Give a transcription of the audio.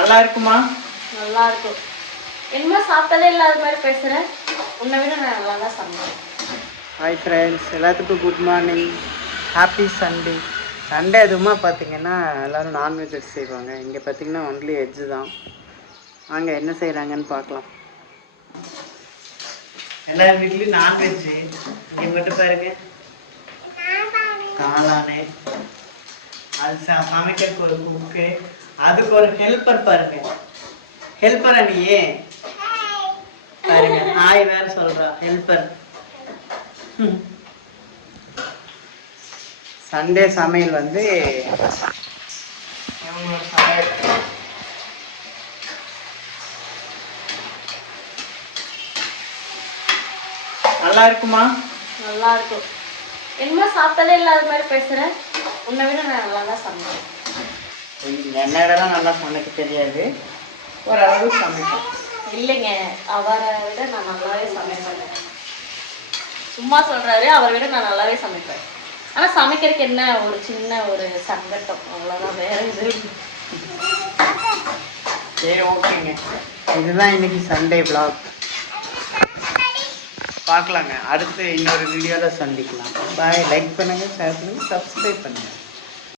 நல்லா இருக்குமா நல்லா இருக்கும் என்னமோ சாப்பிட்டதே இல்லாத மாதிரி பேசுற? உன்னை விட நான் நல்லா தான் சமைப்பேன். ஹாய் ஃப்ரெண்ட்ஸ் எல்லாத்துக்கும் good morning happy Sunday Sunday அதுவுமா பார்த்தீங்கன்னா எல்லோரும் நான்வெஜ் எடுத்து செய்வாங்க. இங்கே பார்த்தீங்கன்னா ஒன்லி வெஜ்ஜு தான். வாங்க என்ன செய்கிறாங்கன்னு பார்க்கலாம். எல்லார் வீட்லேயும் நான்வெஜ்ஜு இங்கே மட்டும் பாருங்க. காளானே. அது சமைக்கிறதுக்கு ஒரு குக்கு அதுக்கு ஒரு ஹெல்ப்பர் பாருங்க. ஹெல்ப்பரா நீ பாருங்க ஹாய் வேற சொல்றா ஹெல்ப்பர் சண்டே சமையல் வந்து சமையல் நல்லா இருக்குமா நல்லா இருக்கும் என்னமோ சாப்பிட்டதே இல்லாத மாதிரி பேசுற? உன்னை விட நான் நல்லா தான் சமைப்பேன். என்னடலாம் நல்லா சமைக்க தெரியாது. ஓரளவு சமைப்பேன். இல்லைங்க அவரை விட நான் நல்லாவே சமைப்பேன். சும்மா சொல்றாரு அவரை விட நான் நல்லாவே சமைப்பேன். ஆனா சமைக்கிறதுக்கு என்ன ஒரு சின்ன ஒரு சங்கட்டம்? அவ்வளவுதான். வேற இல்லை. சரி ஓகேங்க. இதுதான் இன்னைக்கு சண்டே vlog. பார்க்கலாங்க. அடுத்து இன்னொரு வீடியோவில் சந்திக்கலாம். பாய் லைக் பண்ணுங்கள் ஷேர் பண்ணுங்கள் சப்ஸ்கிரைப் பண்ணுங்கள்